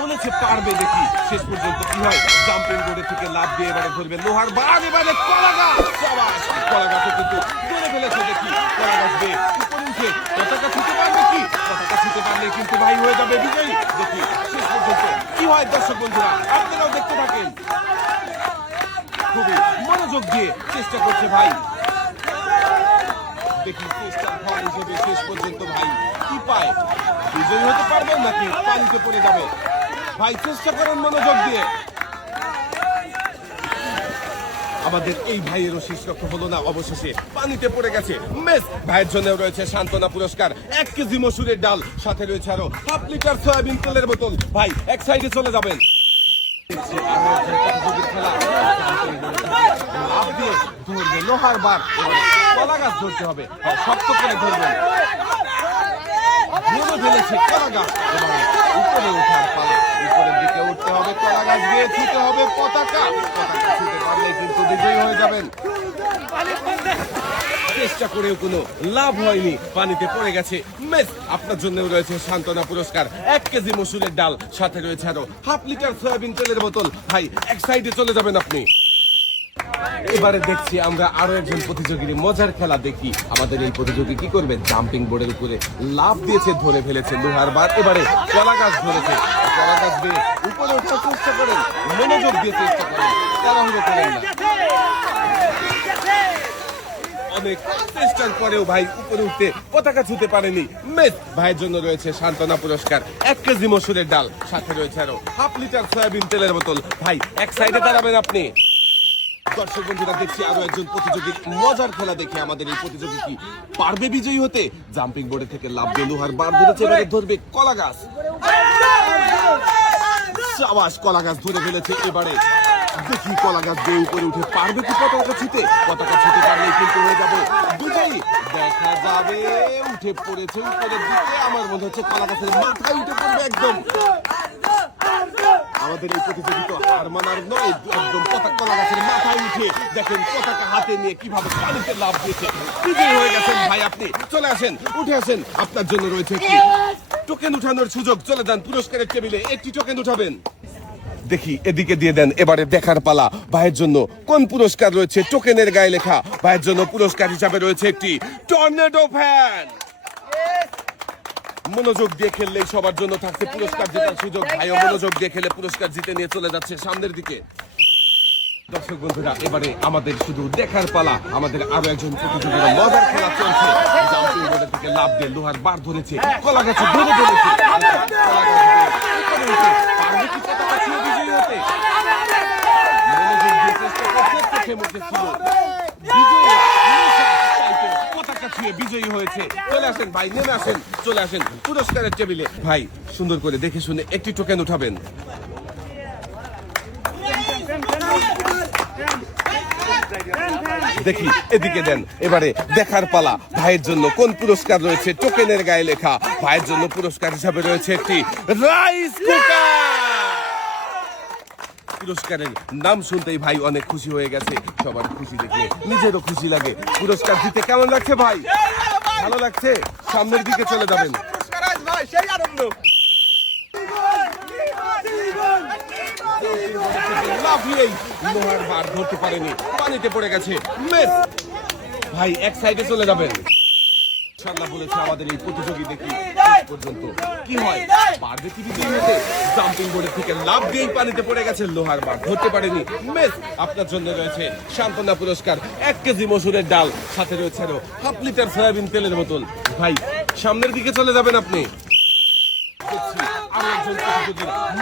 বলেছে পারবে, দেখি শেষ পর্যন্ত কি হয়। জাম্পিং বোর্ডের থেকে লাভ দিয়ে এবারে ধরবে লোহার বার, এবারে কলাগাছ। কলাগাছও কিন্তু ধরে ফেলেছে, দেখি কলাগাছ দিয়ে উপরে উঠে পতাকা ছুটে পারবে কি? পতাকা ছুটে পারলে কিন্তু ভাই হয়ে যাবে বিজয়ী। দেখি শেষ পর্যন্ত কি হয়। দর্শক বন্ধুরা আপনারাও দেখতে থাকেন, খুবই মনোযোগ দিয়ে চেষ্টা করছে ভাই। দেখি চেষ্টার ফল হিসেবে শেষ পর্যন্ত ভাই কি পায়, বিজয়ী হতে পারবে নাকি পানিতে পড়ে যাবে? ভাই চেষ্টা করেন মনোযোগ দিয়ে। আমাদের এই ভাইয়েরও শেষ লক্ষ্য হলো না, অবশেষে পানিতে পড়ে গেছে। মেস ভাইয়ের জন্য রয়েছে সান্ত্বনা পুরস্কার, 1 কেজি মসুরের ডাল, সাথে রয়েছে আরো 1/2 লিটার সয়াবিন তেলের বোতল। ভাই এক সাইডে চলে যাবেন। লোহার বার, কলা গাছ ধরতে হবে, শক্ত করে ধরবেন। ফেলেছে কলা গাছ, উপরে ওঠার পালা, উপরের দিকে উঠতে হবে, কলা গাছ দিয়ে ছুটে হবে পতাকা। পতাকা ছুটে পারলে কিন্তু বিজয়ী হয়ে যাবেন। চেষ্টা করেও কোনো লাভ হয়নি, পানিতে পড়ে গেছে। মেস আপনার জন্য রয়েছে সান্ত্বনা পুরস্কার, 1 কেজি মসুরের ডাল, সাথে রয়েছে আরো 1/2 লিটার সয়াবিন তেলের বোতল। ভাই এক সাইডে চলে যাবেন আপনি। এবারে দেখছি আমরা আরো একজন প্রতিযোগীর মজার খেলা। দেখি আমাদের এই প্রতিযোগী কি করবে। জাম্পিং বোর্ডের উপরে লাভ দিয়েছে, ধরে ফেলেছে লোহার বার, এবারে কলা গাছ ধরেছে। কলা গাছ দিয়ে উপরে ওঠার চেষ্টা করেন, মনোযোগ দিয়ে চেষ্টা করেন, তাড়াহুড়ো করেন না। অনেক চেষ্টার পরেও ভাই উপরে উঠতে পতাকা ছুঁতে পারেনি। মেস ভাইয়ের জন্য রয়েছে সান্ত্বনা পুরস্কার, 1 কেজি মসুরের ডাল, সাথে রয়েছে আরো 1/2 লিটার সয়াবিন তেলের বোতল। ভাই এক সাইডে দাঁড়াবেন আপনি। দর্শক বন্ধুরা দেখছি আরো একজন প্রতিযোগীর মজার খেলা। দেখি আমাদের এই প্রতিযোগী কি পারবে বিজয়ী হতে। জাম্পিং বোর্ডে থেকে লাভ দিয়ে লোহার বার ধরেছে, এবারে ধরবে কলা গাছ। সাবাস, কলা গাছ ধরে ফেলেছে। এবারে দেখি কলা গাছ দিয়ে উপরে উঠে পারবে কি পতাকা ছুঁতে। পতাকা ছুঁতে পারলেই কিন্তু হয়ে যাবে বিজয়ী। দেখা যাবে উঠে পড়েছে উপরের দিকে, আমার মনে হচ্ছে কলা গাছের মাথায় উঠে পড়বে একদম। আমাদের এই প্রতিযোগী তো হার মানার নয়, একদম পতাকা কলা গাছের মাথায় উঠে দেখেন পতাকা হাতে নিয়ে কিভাবে পানিতে লাভ দিয়েছে। বিজয়ী হয়ে গেছেন ভাই আপনি। চলে আসেন, উঠে আসেন, আপনার জন্য রয়েছে একটি টোকেন উঠানোর সুযোগ। চলে যান পুরস্কারের টেবিলে, একটি টোকেন উঠাবেন। দেখি এদিকে দিয়ে দেন। এবারে দেখার পালা ভাইয়ের জন্য কোন পুরস্কার রয়েছে। টোকেনের গায়ে লেখা ভাইয়ের জন্য পুরস্কার হিসাবে রয়েছে একটি টর্নেডো ফ্যান। মনোযোগ দিয়ে খেললেই সবার জন্য থাকছে পুরস্কার জেতার সুযোগ। ভাইও মনোযোগ দিয়ে খেলে পুরস্কার জিতে নিয়ে চলে যাচ্ছে সামনের দিকে। দর্শক বন্ধুরা এবারে আমাদের শুধু দেখার পালা। আমাদের আরো একজন প্রতিযোগীরা মজার খেলা চলছে। জাম্পিং বোর্ডের থেকে লাভ দিয়ে লোহার বার ধরেছে, কলা গাছে ধরে ধরেছে। পারবে কি পতাকা ছুঁয়ে বিজয়ী হতে? মনোযোগ দিয়ে চেষ্টা করছে, চোখে মুখে ছিল বিজয়ী। পতাকা ছুঁয়ে বিজয়ী হয়েছে। চলে আসেন ভাই, নেমে আসেন, চলে আসেন পুরস্কারের টেবিলে। ভাই সুন্দর করে দেখে শুনে একটি টোকেন উঠাবেন। দেখি এদিকে দেন। এবারে দেখার পালা ভাইয়ের জন্য কোন পুরস্কার রয়েছে। টোকেনের গায়ে লেখা ভাইয়ের জন্য পুরস্কার হিসাবে রয়েছে একটি রাইস কুকার। পুরস্কারের নাম শুনতেই ভাই অনেক খুশি হয়ে গেছে। সবার খুশি দেখে নিজেরও খুশি লাগে। পুরস্কার দিতে কেমন লাগছে ভাই? ভালো লাগছে। সামনের দিকে চলে যাবেন। লোহার বার ধরতে পারেনি, পানিতে পড়ে গেছে। মেস ভাই এক সাইডে চলে যাবেন। বলেছে আমাদের এই প্রতিযোগী। দেখি পর্যন্ত কি হয়, পারবে কি বিজয়ী হতে। জাম্পিং বোর্ডের থেকে লাভ দিয়েই পানিতে পড়ে গেছে, লোহার বার ধরতে পারেনি। মেস আপনার জন্য রয়েছে সান্ত্বনা পুরস্কার, 1 কেজি মসুরের ডাল, সাথে রয়েছে আরো 1/2 লিটার সয়াবিন তেলের বোতল। ভাই সামনের দিকে চলে যাবেন আপনি।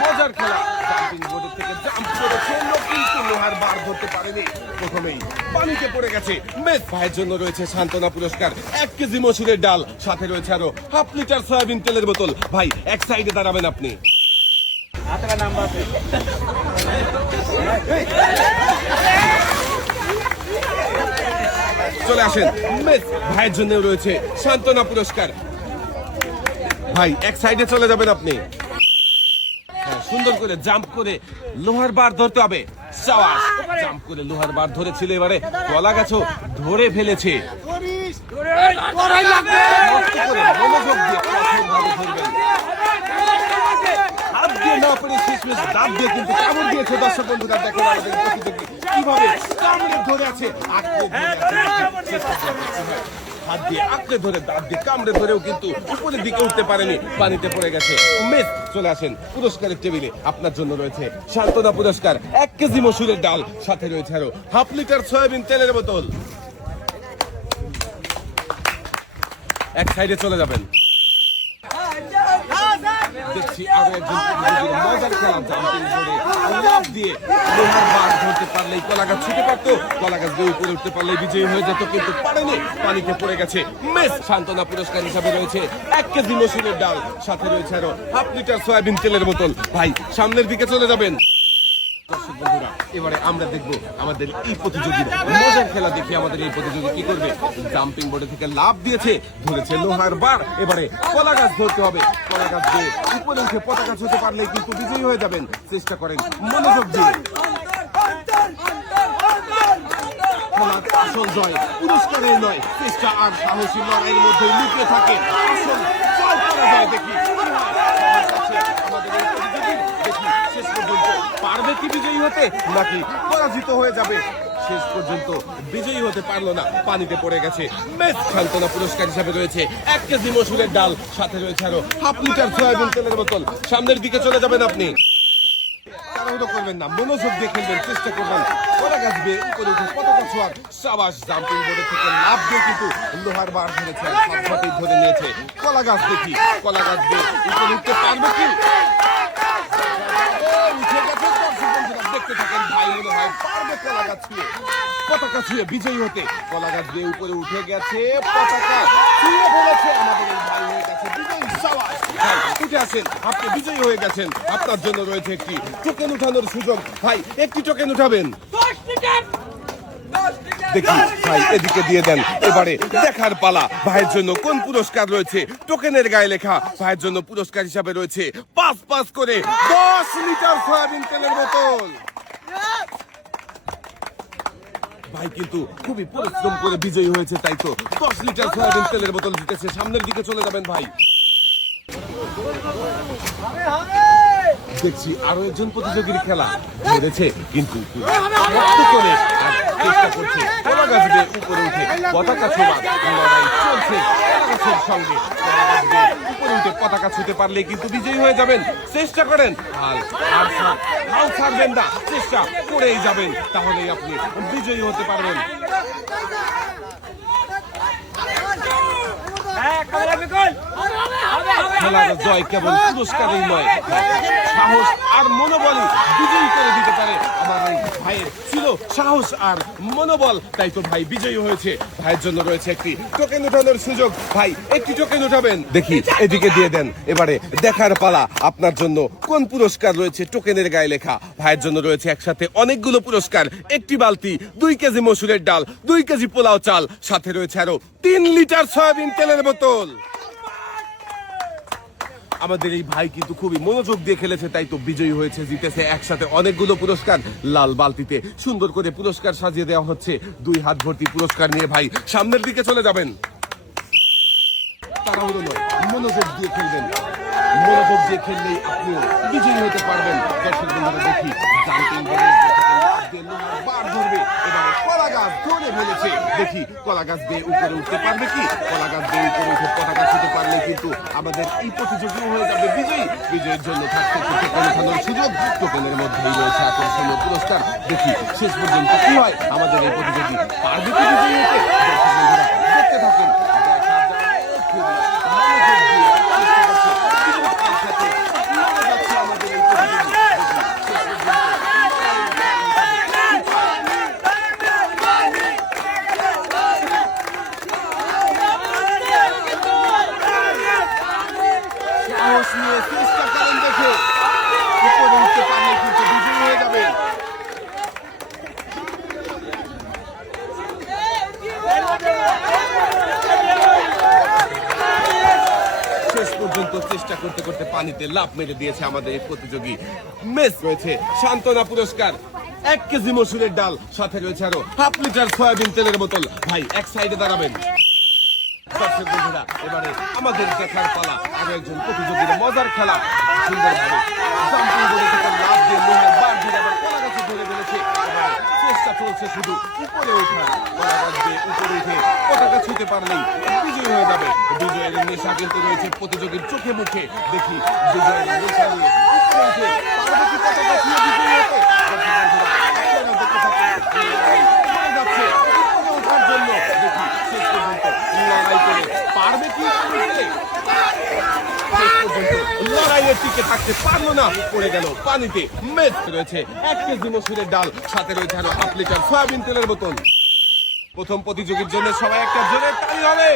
মজার খেলা। জাম্পিং বোর্ডের থেকে জাম্প করেছে, কিন্তু লোহার বার ধরতে পারেনি, প্রথমেই পানিতে পড়ে গেছে। মেস ভাইয়ের জন্য রয়েছে সান্ত্বনা পুরস্কার, 1 কেজি মসুরের ডাল, সাথে রয়েছে আরো 1/2 লিটার সয়াবিন তেলের বোতল। ভাই এক সাইডে দাঁড়াবেন আপনি। চলে আসেন। মেস ভাইয়ের জন্য রয়েছে সান্ত্বনা পুরস্কার। ভাই এক সাইডে চলে যাবেন আপনি। সুন্দর করে জাম্প করে লোহার বার ধরতে হবে। সাবাস, জাম্প করে লোহার বার ধরেছিল, এবারে কলা গাছও ধরে ফেলেছে। মনোযোগ দিয়ে হাত দিয়ে না অপরে শেষমেশ দাঁত দিয়ে কিন্তু কামড় দিয়েছে। দর্শক বন্ধুরা দেখেন আমাদের প্রতিযোগী কিভাবে কামড়ে ধরে আছে, আঁকড়ে ধরে আছে। হাত দিয়ে আঁকড়ে ধরে দাঁত দিয়ে কামড়ে ধরেও কিন্তু উপরের দিকে উঠতে পারেনি, পানিতে পড়ে গেছে। মিস চলে আসেন পুরস্কারের টেবিলে। আপনার জন্য রয়েছে সান্ত্বনা পুরস্কার, 1 কেজি মসুরের ডাল, সাথে রয়েছে আরো হাফ লিটার সয়াবিন তেলের বোতল। এক সাইডে চলে যাবেন। দেখছি আরো একজন প্রতিযোগীর মজার খেলা, জাম্পিং করে লাফ দিয়ে লোহার বার ধরতে পারলেই কলা গাছ ছুটে পারতো, কলা গাছ দিয়ে উপরে উঠতে পারলেই বিজয়ী হয়ে যেত, কিন্তু পারেনি, পানিতে পড়ে গেছে। মিস সান্ত্বনা পুরস্কার হিসাবে রয়েছে 1 কেজি মসুরের ডাল, সাথে রয়েছে আরো হাফ লিটার সয়াবিন তেলের বোতল। ভাই সামনের দিকে চলে যাবেন। দর্শক বন্ধুরা এবারে আমরা দেখবো আমাদের এই প্রতিযোগীরা মজার খেলা দেখি আমাদের এই প্রতিযোগী কি করবে। জাম্পিং বোর্ডে থেকে লাফ দিয়েছে, ধরেছে লোহার বার, এবারে কলা গাছ ধরতে হবে। কলা গাছ দিয়ে উপরে উঠে পতাকা ছুঁতে পারলে কিন্তু বিজয়ী হয়ে যাবেন। চেষ্টা করেন মনোযোগ দিয়ে। আসল জয় পুরস্কারের নয়, চেষ্টা আর সাহসী লড়াইয়ের মধ্যে লুকিয়ে থাকে আসল জয় করা যায়। দেখি আমাদের এই প্রতিযোগী, দেখি শেষ পর্যন্ত পারবে কি বিজয়ী হতে, নাকি পরাজিত হয়ে যাবে। শেষ পর্যন্ত বিজয়ী হতে পারলো না, পানিতে পড়ে গেছে। বেশ সান্ত্বনা পুরস্কার হিসাবে রয়েছে 1 কেজি মসুরের ডাল, সাথে রয়েছে আরো হাফ লিটার সয়াবিন তেলের বোতল। সামনের দিকে চলে যাবেন আপনি। তাড়াহুড়ো করবেন না, মনোযোগ দিয়ে খেলবেন, চেষ্টা করবেন কলা গাছ দিয়ে উপরে উঠে পতাকা ছোঁয়ার। সাবাস, জাম্পিং বোর্ডে থেকে লাফ দিয়ে কিন্তু লোহার বার ধরেছে, সবভাবেই ধরে নিয়েছে। কলা গাছ দেখি, কলা গাছ দিয়ে উপরে উঠতে পারবে কি? দেখতে থাকেন ভাই, মনে হয় পারবে কলা গাছ ছুঁয়ে, পতাকা ছুঁয়ে বিজয়ী হতে। কলা গাছ দিয়ে উপরে উঠে গেছে, পতাকা ছুঁয়ে ফেলেছে, আমাদের এই ভাই হয়ে গেছে বিজয়ী। সাবাস ভাই, উঠে আসেন, আপনি বিজয়ী হয়ে গেছেন। আপনার জন্য রয়েছে একটি টোকেন উঠানোর সুযোগ। ভাই একটি টোকেন উঠাবেন। দেখি ভাই এদিকে দিয়ে দেন। এবারে দেখার পালা, ভাইয়ের জন্য কোন পুরস্কার রয়েছে। টোকেনের গায়ে লেখা ভাইয়ের জন্য পুরস্কার হিসাবে রয়েছে 5 করে 10 লিটার সয়াবিন তেলের বোতল। ভাই কিন্তু খুবই পরিশ্রম করে বিজয়ী হয়েছে, তাই তো 10 লিটার সয়াবিন তেলের বোতল জিতেছে। সামনের দিকে চলে যাবেন ভাই। দেখছি আরো একজন প্রতিযোগীর খেলা হেরেছে, কিন্তু রক্ত করে আর চেষ্টা করছে কলা গাছ দিয়ে উপরে উঠে পতাকা ছোঁয়ার লড়াই চলছে। কলা গাছের সঙ্গে কলা গাছ দিয়ে উপরে উঠে পতাকা ছুঁতে পারলে কিন্তু বিজয়ী হয়ে যাবেন। চেষ্টা করেন, হাল ছাড়বেন না, চেষ্টা করেই যাবেন, তাহলেই আপনি বিজয়ী হতে পারবেন। খেলার জয় কেবল পুরস্কারই নয়, সাহস আর মনোবলই বিজয়ী করে দিতে পারে। আমার এই ভাইয়ের ছিল সাহস আর মনোবল, তাই তো ভাই বিজয়ী হয়েছে। ভাইয়ের জন্য রয়েছে একটি টোকেন উঠানোর সুযোগ। ভাই একটি টোকেন উঠাবেন। দেখি এদিকে দিয়ে দেন। এবারে দেখার পালা, আপনার জন্য কোন পুরস্কার রয়েছে টোকেনের গায়ে লেখা। ভাইয়ের জন্য রয়েছে একসাথে অনেকগুলো পুরস্কার, একটি বালতি, 2 কেজি মসুরের ডাল, 2 কেজি পোলাও চাল, সাথে রয়েছে আরো 3 লিটার সয়াবিন তেলের বোতল। আমাদের এই ভাই কিন্তু খুবই মনোযোগ দিয়ে খেলেছে, তাই তো বিজয়ী হয়েছে, জিতেছে একসাথে অনেকগুলো পুরস্কার। লাল বালতিতে সুন্দর করে পুরস্কার সাজিয়ে দেওয়া হচ্ছে। 2 হাত ভর্তি পুরস্কার নিয়ে ভাই সামনের দিকে চলে যাবেন। তাড়াহুড়ো নয়, মনোযোগ দিয়ে খেলবেন। মনোযোগ দিয়ে খেললেই আপনিও বিজয়ী হতে পারবেন। দর্শক বন্ধুরা দেখি জাম্পিং বার ধরবে, এবারে কলা গাছ ধরে ফেলেছে। দেখি কলা গাছ দিয়ে উপরে উঠতে পারবে কি? কলা গাছ দিয়ে উপরে উঠে পতাকা ছুঁতে পারলে কিন্তু আমাদের এই প্রতিযোগী হয়ে যাবে বিজয়ী। বিজয়ের জন্য থাকছে টোকেন উঠানোর সুযোগ। টোকেনের মধ্যেই রয়েছে আকর্ষণীয় পুরস্কার। দেখি শেষ পর্যন্ত কি হয় আমাদের এই প্রতিযোগী, পারবে কি বিজয়ী হতে? দর্শক বন্ধুরা দেখতে থাকেন। চেষ্টা করেন, দেখে উপরে উঠতে পারলে কিন্তু বিজয়ী হয়ে যাবে। শেষ পর্যন্ত চেষ্টা করতে করতে পানিতে লাফ মেরে দিয়েছে আমাদের এই প্রতিযোগী। মেস রয়েছে সান্ত্বনা পুরস্কার, 1 কেজি মসুরের ডাল, সাথে রয়েছে আরো হাফ লিটার সয়াবিন তেলের বোতল। ভাই এক সাইডে দাঁড়াবেন। দর্শক বন্ধুরা, এবারে আমাদের দেখার পালা আরো একজন প্রতিযোগীর মজার খেলা। সুন্দরভাবে জাম্পিং করে থেকে লাফ দিয়ে লোহার বার ধরে আবার কলা গাছে ধরে ফেলেছে। এবারে চেষ্টা চলছে শুধু উপরে ওঠার, কলা গাছ দিয়ে উপরে উঠে পতাকা ছুঁতে পারলেই বিজয়ী হয়ে যাবে। বিজয়ের নেশা কিন্তু রয়েছে প্রতিযোগীর চোখে মুখে। দেখি বিজয়ের নেশা নিয়ে উপরে উঠে পারবে কি পতাকা ছুঁয়ে বিজয়ী হতে? দর্শক বন্ধুরা, আপনারা দেখতে থাকুন, লড়াই যাচ্ছে উপরে ওঠার জন্য। দেখি শেষ পর্যন্ত লড়াই করে পারবে কি উঠতে? শেষ পর্যন্ত লড়াইয়ের টিকে থাকতে পারলো না, পড়ে গেল পানিতে। মেস রয়েছে 1 কেজি মসুরের ডাল, সাথে রয়েছে আরো 1 লিটার সয়াবিন তেলের বোতল। প্রথম প্রতিযোগীর জন্য সবাই একটা জোরে তালি হবে।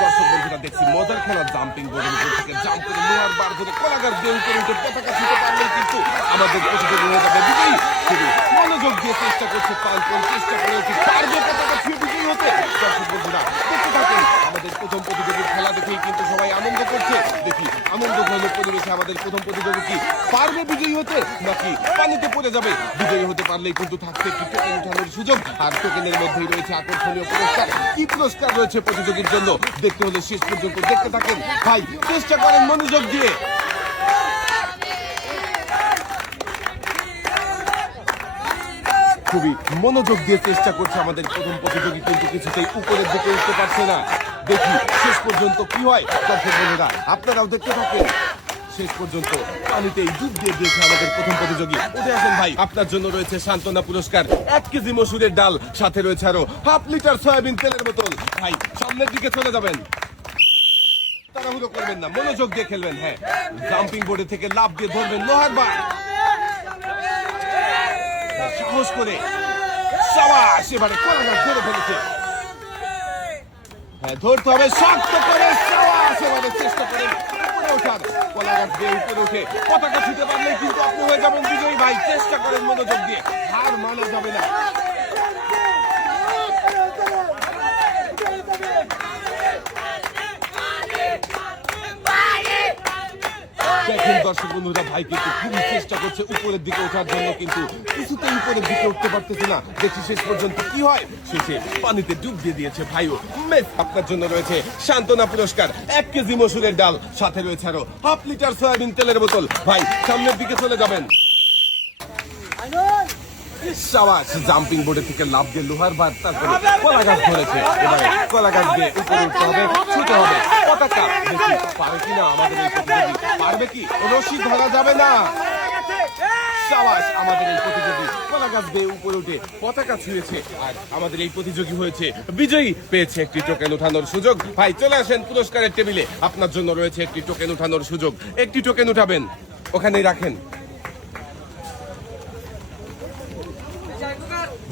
দর্শক বন্ধুরা, দেখছি মজার খেলা। জাম্পিং বোর্ডের উপর থেকে জাম্প করে লোহার বার ধরে কলা গাছ দিয়ে উপরে উঠে পতাকা ছুঁতে পারলেই কিন্তু আমাদের প্রতিযোগী হয়ে যাবে বিজয়ী। শুধু মনোযোগ দিয়ে চেষ্টা করছে, প্রাণপণ চেষ্টা করে পারবে পতাকা ছুঁয়ে বিজয়ী হতে। দর্শক বন্ধুরা, দেখতে থাকেন আমাদের প্রথম প্রতিযোগীর খেলা দেখেই কিন্তু সবাই আনন্দ করছে। দেখি আনন্দ ঘন পরিবেশে আমাদের প্রথম প্রতিযোগী কি পারবে বিজয়ী হতে, নাকি পানিতে পড়ে যাবে? বিজয়ী হতে পারলেই কিন্তু থাকছে একটি টোকেন উঠানোর সুযোগ, আর টোকেনের মধ্যেই রয়েছে আকর্ষণীয় পুরস্কার। কি পুরস্কার রয়েছে প্রতিযোগীর জন্য দেখতে হলে শেষ পর্যন্ত দেখতে থাকেন। ভাই চেষ্টা করেন মনোযোগ দিয়ে। খুবই মনোযোগ দিয়ে চেষ্টা করছে আমাদের প্রথম প্রতিযোগী, কিন্তু কিছুতেই উপরের দিকে উঠতে পারছে না। দেখি শেষ পর্যন্ত কি হয়। দর্শক বন্ধুরা, আপনারাও দেখতে থাকেন। শেষ পর্যন্ত পানিতেই ডুব দিয়ে দিয়েছে আমাদের প্রথম প্রতিযোগী। উঠে আসেন ভাই, আপনার জন্য রয়েছে সান্ত্বনা পুরস্কার, 1 কেজি মসুরের ডাল, সাথে রয়েছে আরো 1/2 লিটার সয়াবিন তেলের বোতল। ভাই সামনের দিকে চলে যাবেন, তাড়াহুড়ো করবেন না, মনোযোগ দিয়ে খেলবেন। হ্যাঁ, জাম্পিং বোর্ডে থেকে লাফ দিয়ে ধরবেন লোহার বার। সাহস করে সাবাস, এবারে কলা গাছ ধরে ফেলেছে। হ্যাঁ, ধরতে হবে শক্ত করে। সাবাস, এবারে চেষ্টা করেন উপরে ওঠার, কলা গাছ দিয়ে উপরে উঠে পতাকা ছুঁতে পারলেই কিন্তু আপনি হয়ে যাবেন বিজয়ী। ভাই চেষ্টা করেন মনোযোগ দিয়ে, হার মানা যাবে না। দেখেন দর্শক বন্ধুরা, ভাই কিন্তু খুবই চেষ্টা করছে উপরের দিকে ওঠার জন্য, কিন্তু কিছুতেই উপরের দিকে উঠতে পারতেছে না। দেখি শেষ পর্যন্ত কি হয়। শেষে পানিতে ডুব দিয়ে দিয়েছে ভাইও। মেস আপনার জন্য রয়েছে সান্ত্বনা পুরস্কার, 1 কেজি মসুরের ডাল, সাথে রয়েছে আরো 1/2 লিটার সয়াবিন তেলের বোতল। ভাই সামনের দিকে চলে যাবেন। সাবাস, জাম্পিং বোর্ডের থেকে লাফ দিয়ে লোহার বার, তারপরে কলা গাছ ধরেছে। এবারে কলা গাছ দিয়ে উপরে উঠতে হবে, ছুটে হবে পতাকা। দেখি পারে কিনা আমাদের এই প্রতিযোগী, পারবে কি? রশি ধরা যাবে না। সাবাস, আমাদের এই প্রতিযোগী কলা গাছ দিয়ে উপরে উঠে পতাকা ছুঁয়েছে, আর আমাদের এই প্রতিযোগী হয়েছে বিজয়ী, পেয়েছে একটি টোকেন উঠানোর সুযোগ। ভাই চলে আসেন পুরস্কারের টেবিলে, আপনার জন্য রয়েছে একটি টোকেন উঠানোর সুযোগ। একটি টোকেন উঠাবেন, ওখানেই রাখেন।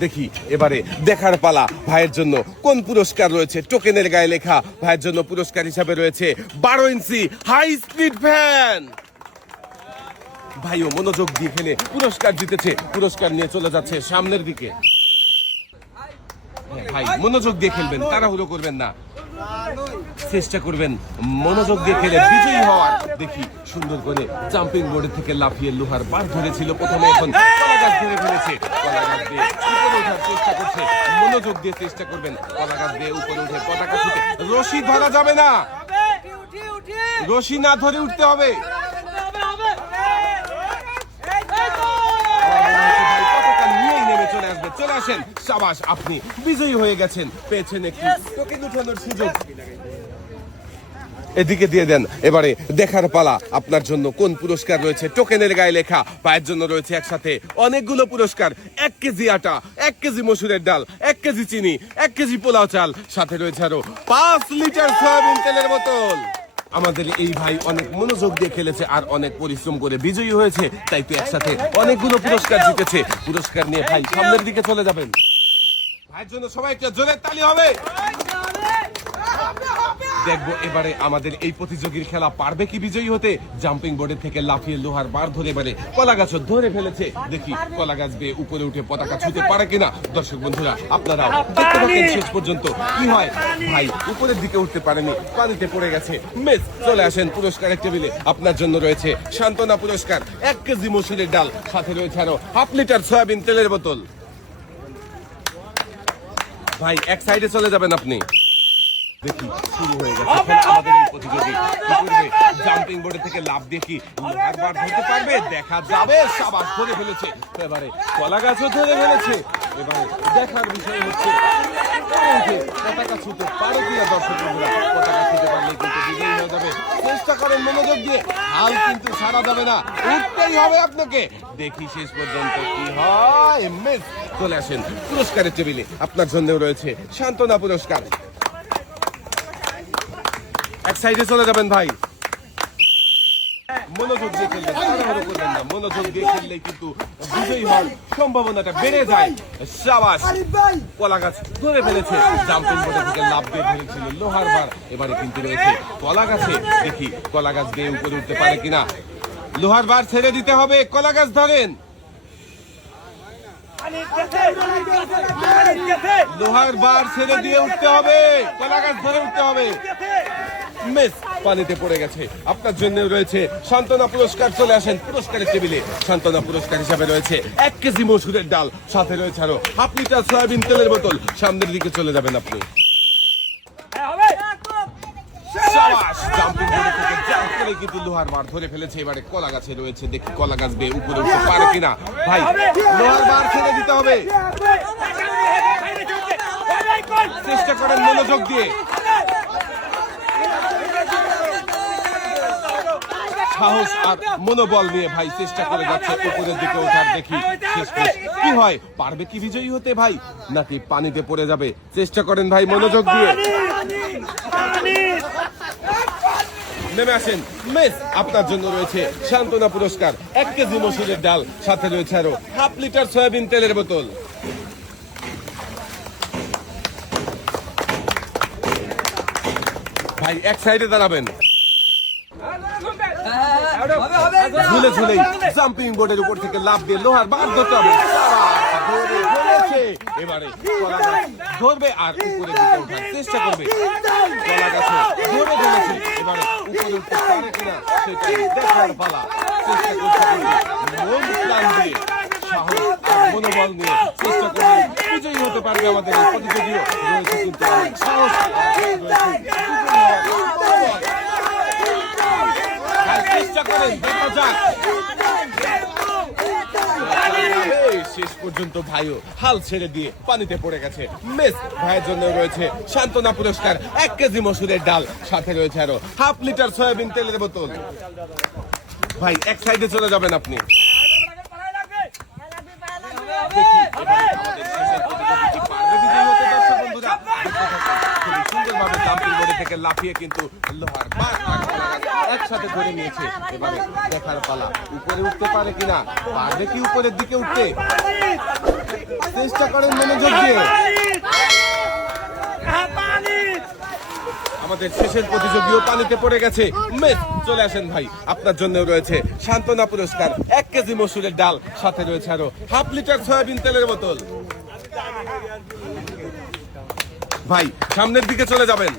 দেখি এবারে দেখার পালা, ভাইয়ের জন্য কোন পুরস্কার রয়েছে। টোকেনের গায়ে লেখা ভাইয়ের জন্য পুরস্কার হিসাবে রয়েছে 12 ইঞ্চি হাই স্পিড ফ্যান। ভাইও মনোযোগ দিয়ে খেলে পুরস্কার জিতেছে, পুরস্কার নিয়ে চলে যাচ্ছে সামনের দিকে। ভাই মনোযোগ দিয়ে খেলবেন, তাড়াহুড়ো করবেন না, চেষ্টা করবেন মনোযোগ দিয়ে খেলে বিজয়ী হওয়ার। দেখি সুন্দর করে জাম্পিং বোর্ডের থেকে লাফিয়ে লোহার বার ধরেছিল প্রথমে, এখন কলা গাছ ধরে ফেলেছে। কলা গাছ দিয়ে উপরে ওঠার চেষ্টা করছে, মনোযোগ দিয়ে চেষ্টা করবেন। কলা গাছ দিয়ে উপরে উঠে পতাকা ছুটে, রশি ধরা যাবে না, রশি না ধরে উঠতে হবে। পতাকা নিয়েই নেমে চলে আসবে। চলে আসেন, সাবাস, আপনি বিজয়ী হয়ে গেছেন, পেয়েছেন একটি টোকেন উঠানোর সুযোগ। এদিকে দিয়ে দেন। এবারে দেখার পালা, আপনার জন্য কোন পুরস্কার রয়েছে। টোকেনের গায়ে লেখা ভাইয়ের জন্য রয়েছে একসাথে অনেকগুলো পুরস্কার, 1 কেজি আটা, 1 কেজি মসুরের ডাল, 1 কেজি চিনি, 1 কেজি পোলাও চাল, সাথে রয়েছে আরো 5 লিটার সয়াবিন তেলের বোতল। আমাদের এই ভাই অনেক মনোযোগ দিয়ে খেলেছে আর অনেক পরিশ্রম করে বিজয়ী হয়েছে, তাই তো একসাথে অনেকগুলো পুরস্কার জিতেছে। পুরস্কার নিয়ে ভাই সামনের দিকে চলে যাবেন। ভাইয়ের জন্য সবাই একটা জোরে তালি হবে। দেখবো এবারে আমাদের এই প্রতিযোগীর খেলা পারবে কি বিজয়ী হতে। জাম্পিং বোর্ডের থেকে লাফিয়ে লোহার বার ধরে এবারে কলা গাছ ধরে ফেলেছে। দেখি কলা গাছ বেয়ে উপরে উঠে পতাকা ছুঁতে পারে কিনা। দর্শক বন্ধুরা, আপনারা দেখতে থাকেন শেষ পর্যন্ত কি হয়। ভাই উপরের দিকে উঠতে পারেনি, পানিতে পড়ে গেছে। মেস চলে আসেন পুরস্কারের টেবিলে, আপনার জন্য রয়েছে সান্ত্বনা পুরস্কার, 1 কেজি মসুরের ডাল, সাথে রয়েছে আরো 1/2 লিটার সয়াবিন তেলের বোতল। ভাই এক সাইডে চলে যাবেন আপনি। দেখি শুরু হয়ে গেছে এখন আমাদের এই প্রতিযোগী কি করবে? জাম্পিং বোর্ডে থেকে লাফ দিয়ে কি লোহার বার ধরতে পারবে? দেখা যাবে। সাবাস, ধরে ফেলেছে। এবারে কলা গাছও ধরে ফেলেছে। এবারে দেখার বিষয় হচ্ছে পতাকা ছুঁতে পারে কিনা দর্শক বন্ধুরা। পতাকা ছুঁতে পারলে কিন্তু বিজয়ী হয়ে যাবে। চেষ্টা করেন মনোযোগ দিয়ে, হাল কিন্তু ছাড়া যাবে না, উঠতেই হবে আপনাকে। দেখি শেষ পর্যন্ত কি হয়। মিস। চলে আসেন পুরস্কারের টেবিলে, আপনার জন্য রয়েছে সান্ত্বনা পুরস্কার। এক সাইডে চলে যাবেন ভাই। মনোযোগ দিয়ে খেলবেন, তাড়াহুড়ো করবেন না। মনোযোগ দিয়ে খেললে কিন্তু বিজয়ী হওয়ার সম্ভাবনাটা বেড়ে যায়। সাবাস, কলা গাছ ধরে ফেলেছে। জাম্পিং বোর্ডে থেকে লাফ দিয়ে ধরেছিল লোহার বার। এবারে কিন্তু রয়েছে কলা গাছে। দেখি কলা গাছ দিয়ে উপরে উঠতে পারে কিনা। লোহার বার ছেড়ে দিতে হবে। কলা গাছ ধরেন। লোহার বার ছেড়ে দিয়ে উঠতে হবে। কলা গাছ ধরে উঠতে হবে। মিস, পানিতে পড়ে গেছে। আপনার জন্য রয়েছে সান্ত্বনা পুরস্কার। চলে আসেন পুরস্কারের টেবিলে। সান্ত্বনা পুরস্কার হিসাবে রয়েছে 1 কেজি মসুরের ডাল, সাথে রয়েছে আরো হাফ লিটার সয়াবিন তেলের বোতল। সামনের দিকে চলে যাবেন আপনি। সাবাস, জাম্পিং বোর্ড থেকে জাম্প করে কিন্তু লোহার বার ধরে ফেলেছে। এবারে কলা গাছে রয়েছে। দেখি কলা গাছ বেয়ে উপরে উঠতে পারে কিনা। ভাই, লোহার বার ছেড়ে দিতে হবে। চেষ্টা করেন মনোযোগ দিয়ে। সাহস আর মনোবল নিয়ে ভাই চেষ্টা করে যাচ্ছে উপরের দিকে ওঠার। দেখি শেষ কি হয়। পারবে কি বিজয়ী হতে ভাই, নাকি পানিতে পড়ে যাবে? চেষ্টা করেন ভাই মনোযোগ দিয়ে। নেমে আসেন। মিস, আপনার জন্য রয়েছে সান্ত্বনা পুরস্কার 1 কেজি মসুরের ডাল, সাথে রয়েছে আরো হাফ লিটার সয়াবিন তেলের বোতল। ভাই এক সাইডে দাঁড়াবেন। ঝুলে ঝুলে জাম্পিং বোর্ডের উপর থেকে লাফ দিয়ে লোহার বার ধরতে হবে। ধরে ফেলেছে। এবারে কলা গাছ ধরবে আর উপরে দিকে ওঠার চেষ্টা করবে। কলা গাছে ধরে ফেলেছে। এবারে উপরে উঠতে পারে কিনা সেটা দেখার পালা। চেষ্টা করতে মন প্রাণ দিয়ে, সাহস আর মনোবল নিয়ে চেষ্টা করবে। বিজয়ী হতে পারবে আমাদের এই প্রতিযোগীও রয়েছে কিন্তু অনেক সাহস চেষ্টা করেন। দেখা যাক। শেষ পর্যন্ত ভাইও হাল ছেড়ে দিয়ে পানিতে পড়ে গেছে। মিস, ভাইয়ের জন্য রয়েছে সান্ত্বনা পুরস্কার 1 কেজি মসুরের ডাল, সাথে রয়েছে আরো হাফ লিটার সয়াবিন তেলের বোতল। ভাই এক সাইডে চলে যাবেন আপনি। সুন্দরভাবে জাম্পিং বোর্ডে থেকে লাফিয়ে কিন্তু লোহার বার একসাথে ধরে নিয়েছে। এবারে দেখার পালা, উপরে উঠতে পারে কিনা। পারবে কি উপরের দিকে উঠতে? চেষ্টা করেন মনোযোগ দিয়ে। আমাদের শেষের প্রতিযোগীও পানিতে পড়ে গেছে। মিস, চলে আসেন ভাই। আপনার জন্য রয়েছে সান্ত্বনা পুরস্কার 1 কেজি মসুরের ডাল, সাথে রয়েছে আরো হাফ লিটার সয়াবিন তেলের বোতল। ভাই সামনের দিকে চলে যাবেন।